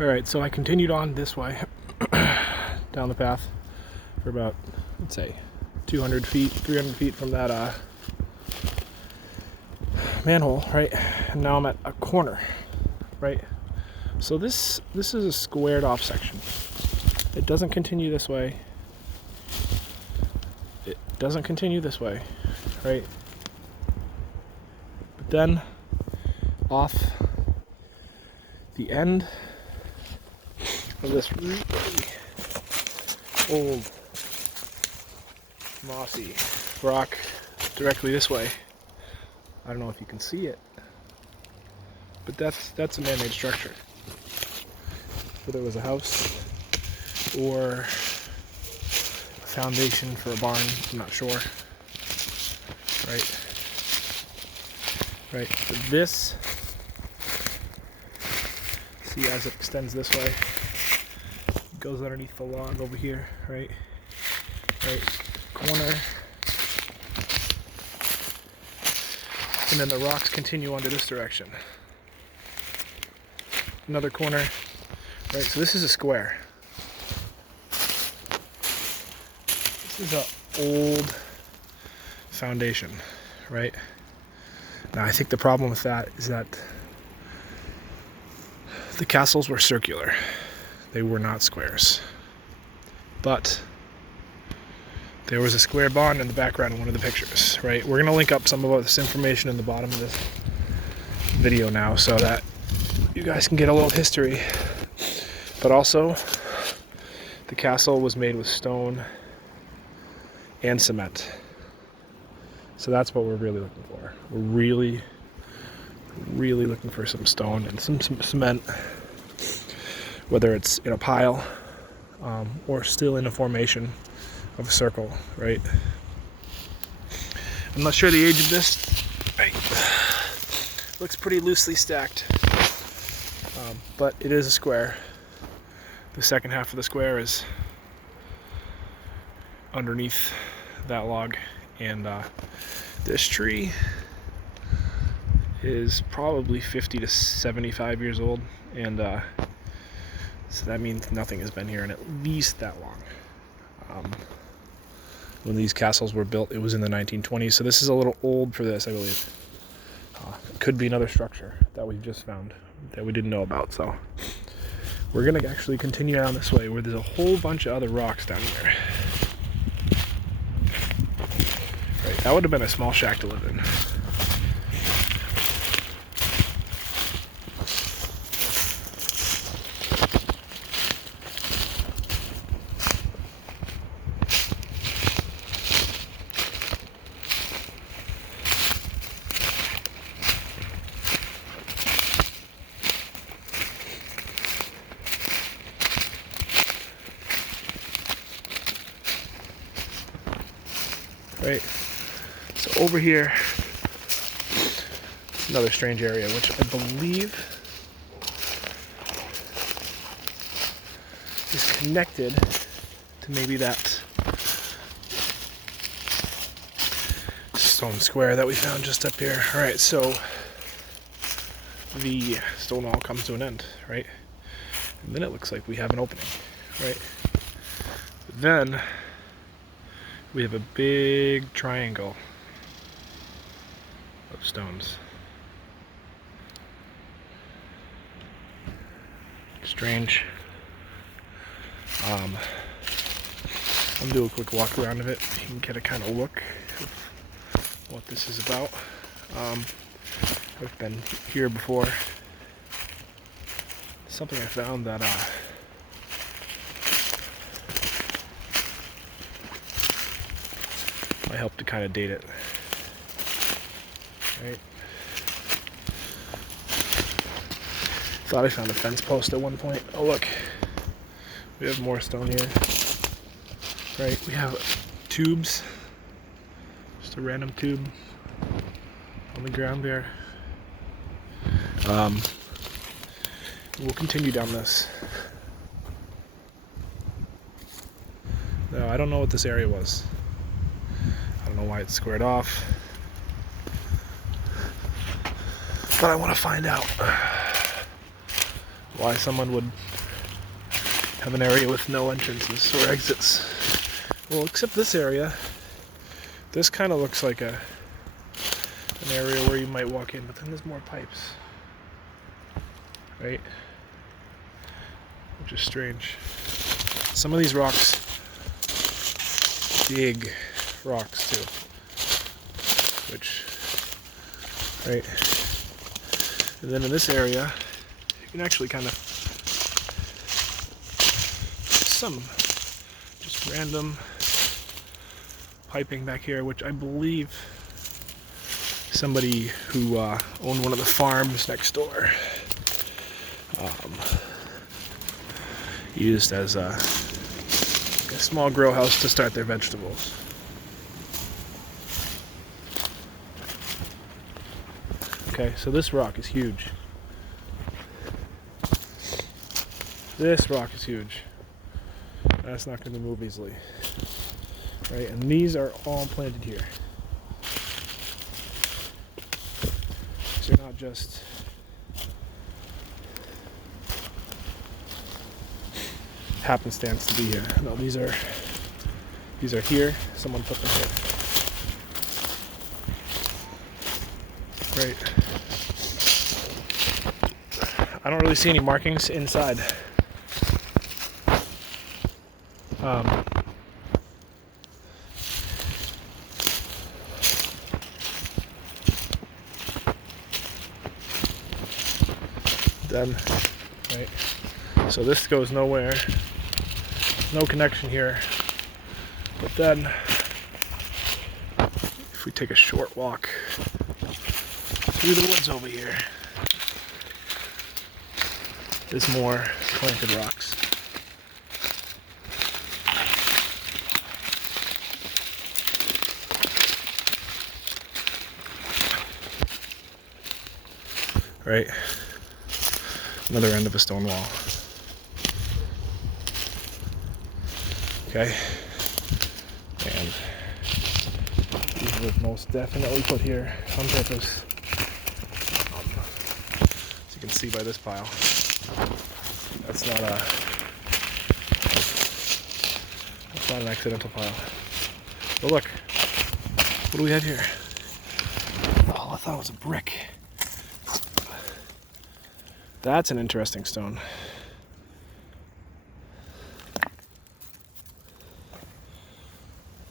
Alright, so I continued on this way down the path for about, let's say, 200 feet, 300 feet from that manhole, right? And now I'm at a corner, right? So this is a squared off section. It doesn't continue this way. It doesn't continue this way, right? But then off the end of this really old mossy rock directly this way. I don't know if you can see it, but that's a man-made structure. Whether it was a house or a foundation for a barn, I'm not sure. Right. But this, see, as it extends this way, it goes underneath the log over here, right? Corner. And then the rocks continue onto this direction. Another corner. Right, so this is a square. This is an old foundation, right? Now I think the problem with that is that the castles were circular. They were not squares. But there was a square barn in the background in one of the pictures, right? We're gonna link up some of this information in the bottom of this video now so that you guys can get a little history. But also, the castle was made with stone and cement. So that's what we're really looking for. We're really looking for some stone and some cement, whether it's in a pile or still in a formation of a circle, right? I'm not sure the age of this. Right. Looks pretty loosely stacked, but it is a square. The second half of the square is underneath that log, and this tree is probably 50 to 75 years old, and so that means nothing has been here in at least that long. When these castles were built, it was in the 1920s, so this is a little old for this, I believe. It could be another structure that we've just found that we didn't know about, so we're gonna actually continue down this way where there's a whole bunch of other rocks down here. Right, that would have been a small shack to live in. Right, so over here, another strange area, which I believe is connected to maybe that stone square that we found just up here. All right, so the stone wall comes to an end, right? And then it looks like we have an opening, right? Then we have a big triangle of stones. Strange. I'm gonna do a quick walk around of it. You can get a kind of look of what this is about. I've been here before. Something I found that might help to kind of date it. Right. Thought I found a fence post at one point. Oh look, we have more stone here. Right, we have tubes. Just a random tube on the ground there. We'll continue down this. No, I don't know what this area was. I don't know why it's squared off. But I want to find out why someone would have an area with no entrances or exits. Well, except this area. This kind of looks like an area where you might walk in, but then there's more pipes. Right? Which is strange. Some of these rocks, big rocks too. Which, right? And then in this area, you can actually kind of, some just random piping back here, which I believe somebody who owned one of the farms next door used as a small grow house to start their vegetables. Okay, so this rock is huge. This rock is huge. That's not going to move easily. Right, and these are all planted here. So they're not just happenstance to be here. No, these are here. Someone put them here. Right. I don't really see any markings inside. Then, right. So this goes nowhere. There's no connection here. But then, if we take a short walk through the woods over here, there's more planted rocks. Right? Another end of a stone wall. Okay? And these were most definitely put here on purpose. As you can see by this pile. That's not an accidental pile. But look, what do we have here? Oh, I thought it was a brick. That's an interesting stone.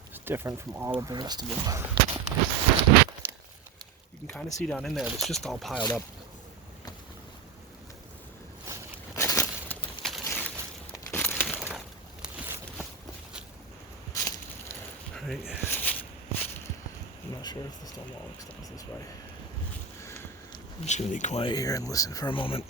It's different from all of the rest of them. You can kind of see down in there, it's just all piled up. Right. I'm not sure if the stone wall extends this way. I'm just going to be quiet here and listen for a moment.